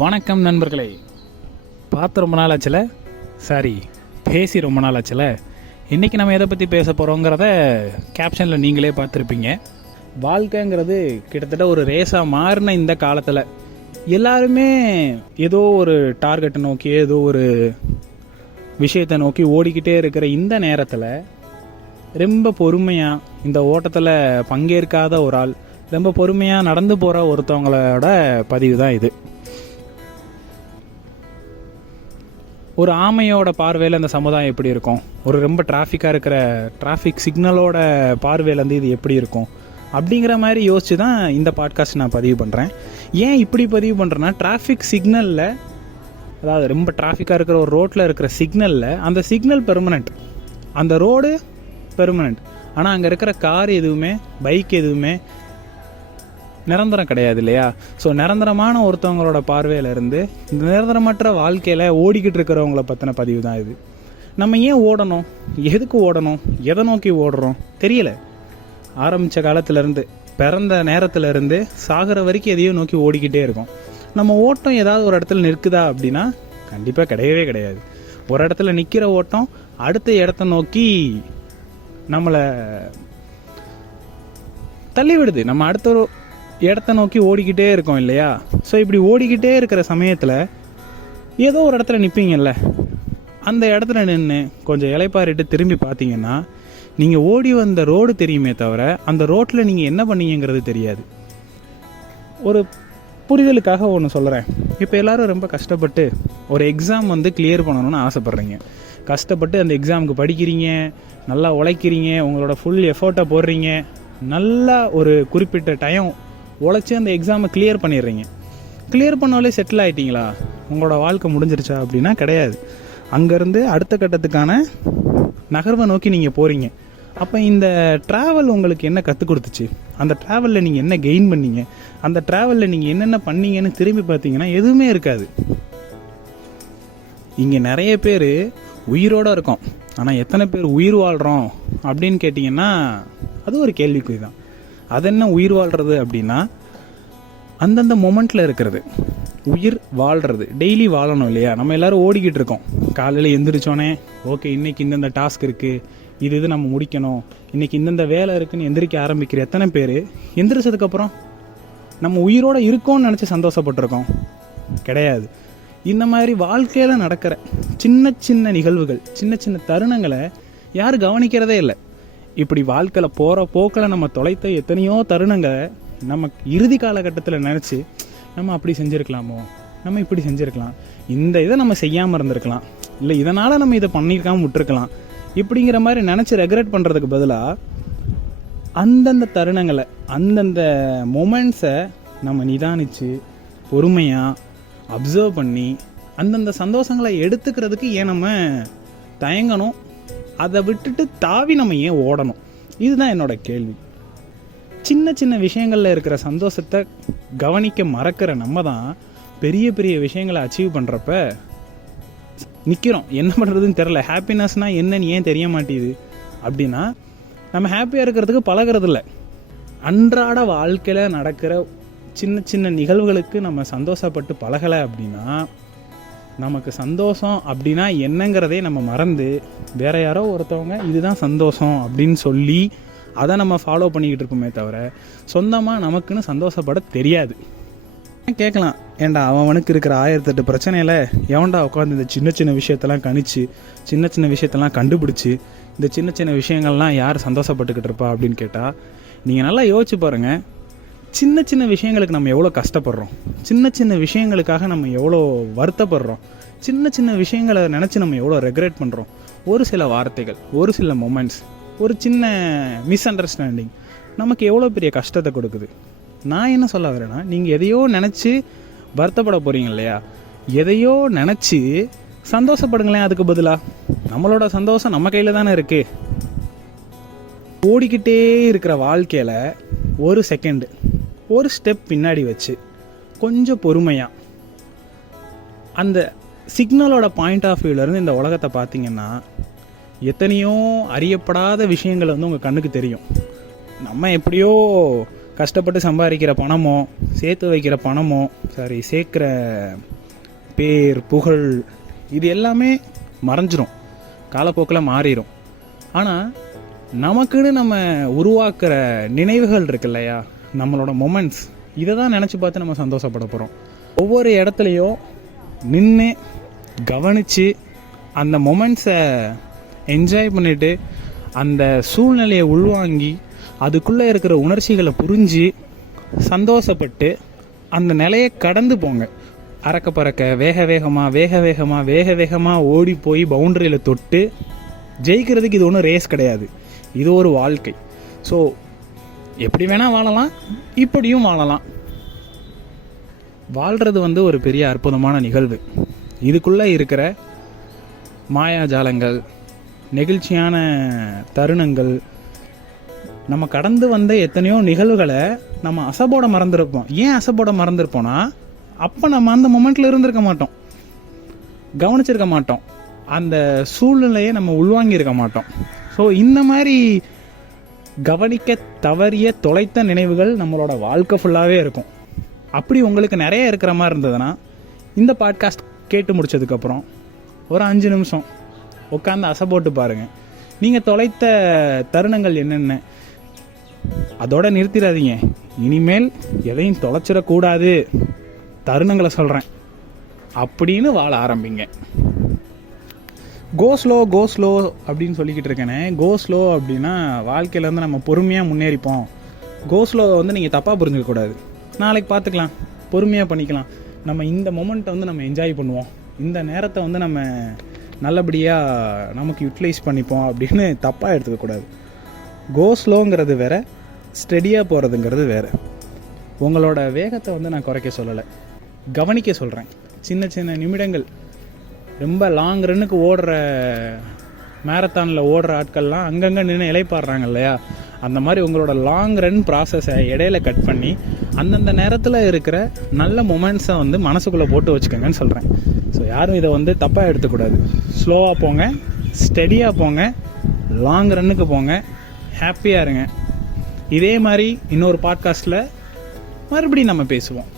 வணக்கம் நண்பர்களே. பார்த்து ரொம்ப நாள் ஆச்சுல? சாரி பேசி ரொம்ப நாள் ஆச்சுல? இன்றைக்கி நம்ம எதை பற்றி பேச போகிறோங்கிறத கேப்ஷனில் நீங்களே பார்த்துருப்பீங்க. வாழ்க்கைங்கிறது கிட்டத்தட்ட ஒரு ரேஸாக மாறின இந்த காலத்தில். எல்லாருமே ஏதோ ஒரு டார்கெட்டை நோக்கி ஏதோ ஒரு விஷயத்தை நோக்கி ஓடிக்கிட்டே இருக்கிற இந்த நேரத்தில் ரொம்ப பொறுமையாக இந்த ஓட்டத்தில் பங்கேற்காத ஒரு ஆள் ரொம்ப பொறுமையாக நடந்து போகிற ஒருத்தவங்களோட பதிவு தான் இது. ஒரு ஆமையோட பார்வையில் அந்த சமுதாயம் எப்படி இருக்கும்? ஒரு ரொம்ப டிராஃபிக்காக இருக்கிற டிராஃபிக் சிக்னலோட பார்வையிலேருந்து இது எப்படி இருக்கும்? அப்படிங்கிற மாதிரி யோசித்து தான் இந்த பாட்காஸ்ட் நான் பதிவு பண்ணுறேன் ஏன் இப்படி பதிவு பண்ணுறேன்னா டிராஃபிக் சிக்னலில் அதாவது ரொம்ப டிராஃபிக்காக இருக்கிற ஒரு ரோட்டில் இருக்கிற சிக்னலில் அந்த சிக்னல் பெர்மனெண்ட் அந்த ரோடு பெர்மனண்ட் ஆனால் அங்கே இருக்கிற கார் எதுவுமே பைக் எதுவுமே நிரந்தரம் கிடையாது இல்லையா? ஸோ நிரந்தரமான ஒருத்தவங்களோட பார்வையில இருந்து இந்த நிரந்தரமற்ற வாழ்க்கையில் ஓடிக்கிட்டு இருக்கிறவங்கள பற்றின பதிவு தான் இது. நம்ம ஏன் ஓடணும்? எதுக்கு ஓடணும்? எதை நோக்கி ஓடுறோம்? தெரியல. ஆரம்பித்த காலத்துலேருந்து பிறந்த நேரத்துலேருந்து சாகிற வரைக்கும் எதையோ நோக்கி ஓடிக்கிட்டே இருக்கும். நம்ம ஓட்டம் ஏதாவது ஒரு இடத்துல நிற்குதா அப்படின்னா கண்டிப்பாக கிடையவே கிடையாது. ஒரு இடத்துல நிற்கிற ஓட்டம் அடுத்த இடத்த நோக்கி நம்மளை தள்ளி விடுது நம்ம அடுத்த ஒரு இடத்த நோக்கி ஓடிக்கிட்டே இருக்கோம் இல்லையா? ஸோ இப்படி ஓடிக்கிட்டே இருக்கிற சமயத்தில் ஏதோ ஒரு இடத்துல நிற்பீங்கல்ல அந்த இடத்துல நின்று கொஞ்சம் இலைப்பாரிட்டு திரும்பி பார்த்தீங்கன்னா நீங்கள் ஓடி வந்த ரோடு தெரியுமே தவிர அந்த ரோட்டில் நீங்கள் என்ன பண்ணீங்கங்கிறது தெரியாது. ஒரு புரிதலுக்காக ஒன்று சொல்கிறேன் இப்போ எல்லோரும் ரொம்ப கஷ்டப்பட்டு ஒரு எக்ஸாம் வந்து கிளியர் பண்ணணும்னு ஆசைப்பட்றீங்க. கஷ்டப்பட்டு அந்த எக்ஸாமுக்கு படிக்கிறீங்க நல்லா உழைக்கிறீங்க உங்களோட ஃபுல் எஃபோர்ட்டை போடுறீங்க. நல்லா ஒரு குறிப்பிட்ட டைம் உழைச்சி அந்த எக்ஸாமை கிளியர் பண்ணிடுறீங்க. கிளியர் பண்ணாலே செட்டில் ஆகிட்டிங்களா உங்களோட வாழ்க்கை முடிஞ்சிருச்சா அப்படின்னா கிடையாது. அங்கேருந்து அடுத்த கட்டத்துக்கான நகர்வை நோக்கி நீங்கள் போகிறீங்க அப்போ இந்த ட்ராவல் உங்களுக்கு என்ன கற்றுக் கொடுத்துச்சு? அந்த ட்ராவலில் நீங்கள் என்ன கெயின் பண்ணீங்க? அந்த ட்ராவலில் நீங்கள் என்னென்ன பண்ணீங்கன்னு திரும்பி பார்த்தீங்கன்னா எதுவுமே இருக்காது. இங்கே நிறைய பேர் உயிரோடு இருக்கோம். ஆனால் எத்தனை பேர் உயிர் வாழ்கிறோம் அப்படின்னு கேட்டிங்கன்னா அது ஒரு கேள்விக்குறி தான். அது என்ன உயிர் வாழ்கிறது அப்படின்னா அந்தந்த மொமெண்ட்டில் இருக்கிறது. உயிர் வாழ்கிறது டெய்லி வாழணும் இல்லையா? நம்ம எல்லாரும் ஓடிக்கிட்டு இருக்கோம். காலையில் எந்திரிச்சோன்னே ஓகே இன்றைக்கி இந்தந்த டாஸ்க் இருக்குது இது இது நம்ம முடிக்கணும். இன்றைக்கி இந்தந்த வேலை இருக்குதுன்னு எந்திரிக்க ஆரம்பிக்கிற எத்தனை பேர்? எந்திரிச்சதுக்கப்புறம் நம்ம உயிரோடு இருக்கோம்னு நினச்சி சந்தோஷப்பட்டிருக்கோம். கிடையாது. இந்த மாதிரி வாழ்க்கையில் நடக்கிற சின்ன சின்ன நிகழ்வுகள் சின்ன சின்ன தருணங்களை யாரும் கவனிக்கிறதே இல்லை. இப்படி வாழ்க்கையில் போகிற போக்கில் நம்ம தொலைத்த எத்தனையோ தருணங்களை நம்ம இறுதி காலகட்டத்தில் நினச்சி நம்ம அப்படி செஞ்சுருக்கலாமோ? நம்ம இப்படி செஞ்சுருக்கலாம். இந்த இதை நம்ம செய்யாமல் இருந்திருக்கலாம். இல்லை இதனால் நம்ம இதை பண்ணியிருக்காமல் விட்டுருக்கலாம். இப்படிங்கிற மாதிரி நினச்சி ரெக்ரெட் பண்ணுறதுக்கு பதிலாக அந்தந்த தருணங்களை அந்தந்த மொமெண்ட்ஸை நம்ம நிதானித்து பொறுமையாக அப்சர்வ் பண்ணி அந்தந்த சந்தோஷங்களை எடுத்துக்கிறதுக்கு ஏன் நம்ம தயங்கணும்? அதை விட்டுட்டு தாவி நம்ம ஏன் ஓடணும்? இதுதான் என்னோட கேள்வி. சின்ன சின்ன விஷயங்களில் இருக்கிற சந்தோஷத்தை கவனிக்க மறக்கிற நம்ம தான் பெரிய பெரிய விஷயங்களை அச்சீவ் பண்ணுறப்ப நிற்கிறோம் என்ன பண்ணுறதுன்னு தெரில ஹாப்பினஸ்னால் என்னன்னு ஏன் தெரிய மாட்டேங்குது? அப்படின்னா நம்ம ஹாப்பியாக இருக்கிறதுக்கு பழகிறதில்ல. அன்றாட வாழ்க்கையில் நடக்கிற சின்ன சின்ன நிகழ்வுகளுக்கு நம்ம சந்தோஷப்பட்டு பழகலை அப்படின்னா நமக்கு சந்தோஷம் அப்படின்னா என்னங்கிறதே நம்ம மறந்து வேற யாரோ ஒருத்தவங்க இதுதான் சந்தோஷம் அப்படின்னு சொல்லி அதை நம்ம ஃபாலோ பண்ணிக்கிட்டு இருப்போமே தவிர சொந்தமாக நமக்குன்னு சந்தோஷப்பட தெரியாது. கேட்கலாம்? ஏன்டா அவனுக்கு இருக்கிற ஆயிரத்தெட்டு பிரச்சனையில் எவன்டா உட்காந்து இந்த சின்ன சின்ன விஷயத்தெல்லாம் கணிச்சு சின்ன சின்ன விஷயத்தெல்லாம் கண்டுபிடிச்சி இந்த சின்ன சின்ன விஷயங்கள்லாம் யார் சந்தோஷப்பட்டுக்கிட்டு இருப்பா அப்படின்னு கேட்டால் நீங்கள் நல்லா யோசிச்சு பாருங்கள் சின்ன சின்ன விஷயங்களுக்கு நம்ம எவ்வளோ கஷ்டப்படுறோம்? சின்ன சின்ன விஷயங்களுக்காக நம்ம எவ்வளோ வருத்தப்படுறோம்? சின்ன சின்ன விஷயங்களை நினச்சி நம்ம எவ்வளோ ரெக்ரெட் பண்ணுறோம் ஒரு சில வார்த்தைகள் ஒரு சில மொமெண்ட்ஸ் ஒரு சின்ன மிஸ் அண்டர்ஸ்டாண்டிங் நமக்கு எவ்வளோ பெரிய கஷ்டத்தை கொடுக்குது? நான் என்ன சொல்ல வரேன்னா நீங்கள் எதையோ நினச்சி வருத்தப்பட போகிறீங்க இல்லையா? எதையோ நினச்சி சந்தோஷப்படுங்களேன் அதுக்கு பதிலாக நம்மளோட சந்தோஷம் நம்ம கையில் தானே இருக்குது ஓடிக்கிட்டே இருக்கிற வாழ்க்கையில் ஒரு செகண்டு ஒரு ஸ்டெப் பின்னாடி வச்சு கொஞ்சம் பொறுமையாக அந்த சிக்னலோட பாயிண்ட் ஆஃப் வியூலேருந்து இந்த உலகத்தை பார்த்தீங்கன்னா எத்தனையோ அறியப்படாத விஷயங்கள் வந்து உங்கள் கண்ணுக்கு தெரியும். நம்ம எப்படியோ கஷ்டப்பட்டு சம்பாதிக்கிற பணமோ சேர்த்து வைக்கிற பணமோ சாரி சேர்க்குற பேர் புகழ் இது எல்லாமே மறைஞ்சிரும். காலப்போக்கில் மாறிடும் ஆனால் நமக்குன்னு நம்ம உருவாக்குற நினைவுகள் இருக்கு இல்லையா? நம்மளோட மொமெண்ட்ஸ் இதை தான் நினச்சி பார்த்து நம்ம சந்தோஷப்பட போகிறோம் ஒவ்வொரு இடத்துலையும் நின்று கவனித்து அந்த மொமெண்ட்ஸை என்ஜாய் பண்ணிவிட்டு அந்த சூழ்நிலையை உள்வாங்கி அதுக்குள்ளே இருக்கிற உணர்ச்சிகளை புரிஞ்சு சந்தோஷப்பட்டு அந்த நிலையை கடந்து போங்க. அறக்க பறக்க வேக வேகமாக வேக வேகமாக வேக வேகமாக ஓடி போய் பவுண்டரியில் தொட்டு ஜெயிக்கிறதுக்கு இது ஒன்றும் ரேஸ் கிடையாது. இது ஒரு வாழ்க்கை. ஸோ எப்படி வேணால் வாழலாம் இப்படியும் வாழலாம். வாழ்கிறது வந்து ஒரு பெரிய அற்புதமான நிகழ்வு. இதுக்குள்ளே இருக்கிற மாயாஜாலங்கள் நெகிழ்ச்சியான தருணங்கள் நம்ம கடந்து வந்த எத்தனையோ நிகழ்வுகளை நம்ம அசபோட மறந்துருப்போம். ஏன் அசபோட மறந்துருப்போம்னா அப்போ நம்ம அந்த மொமெண்ட்டில் இருந்திருக்க மாட்டோம். கவனிச்சிருக்க மாட்டோம். அந்த சூழ்நிலையை நம்ம உள்வாங்கியிருக்க மாட்டோம். ஸோ இந்த மாதிரி கவனிக்க தவறிய தொலைத்த நினைவுகள் நம்மளோட வாழ்க்கை ஃபுல்லாகவே இருக்கும். அப்படி உங்களுக்கு நிறைய இருக்கிற மாதிரி இருந்ததுன்னா இந்த பாட்காஸ்ட் கேட்டு முடிச்சதுக்கப்புறம் ஒரு அஞ்சு நிமிஷம் உட்காந்து அசை போட்டு பாருங்கள் நீங்கள் தொலைத்த தருணங்கள் என்னென்ன அதோட நிறுத்திடாதீங்க. இனிமேல் எதையும் தொலைச்சிடக்கூடாது. தருணங்களை சொல்கிறேன் அப்படின்னு வாழ ஆரம்பிங்க. கோ ஸ்லோ கோ ஸ்லோ அப்படின்னு சொல்லிக்கிட்டு இருக்கேனே. கோ ஸ்லோ அப்படின்னா வாழ்க்கையில் வந்து நம்ம பொறுமையாக முன்னேறிப்போம். கோ வந்து நீங்கள் தப்பாக புரிஞ்சிக்கக்கூடாது நாளைக்கு பார்த்துக்கலாம். பொறுமையாக பண்ணிக்கலாம். நம்ம இந்த மொமெண்ட்டை வந்து நம்ம என்ஜாய் பண்ணுவோம். இந்த நேரத்தை வந்து நம்ம நல்லபடியாக நமக்கு யூட்டிலைஸ் பண்ணிப்போம் அப்படின்னு தப்பாக எடுத்துக்கக்கூடாது கோ ஸ்லோங்கிறது வேற ஸ்டெடியாக போகிறதுங்கிறது வேற. உங்களோட வேகத்தை வந்து நான் குறைக்க சொல்லலை. கவனிக்க சொல்கிறேன் சின்ன சின்ன நிமிடங்கள். ரொம்ப லாங் ரன்னுக்கு ஓடுற மேரத்தானில் ஓடுற ஆட்கள்லாம் அங்கங்கே நின்று இலைப்பாடுறாங்க இல்லையா? அந்த மாதிரி உங்களோட லாங் ரன் ப்ராசஸை இடையில கட் பண்ணி அந்தந்த நேரத்தில் இருக்கிற நல்ல மொமெண்ட்ஸை வந்து மனசுக்குள்ளே போட்டு வச்சுக்கோங்கன்னு சொல்கிறேன் ஸோ யாரும் இதை வந்து தப்பாக எடுத்துக்கூடாது. ஸ்லோவாக போங்க ஸ்டெடியாக போங்க லாங் ரன்னுக்கு போங்க ஹாப்பியாக இருங்க. இதே மாதிரி இன்னொரு பாட்காஸ்ட்டில் மறுபடியும் நம்ம பேசுவோம்.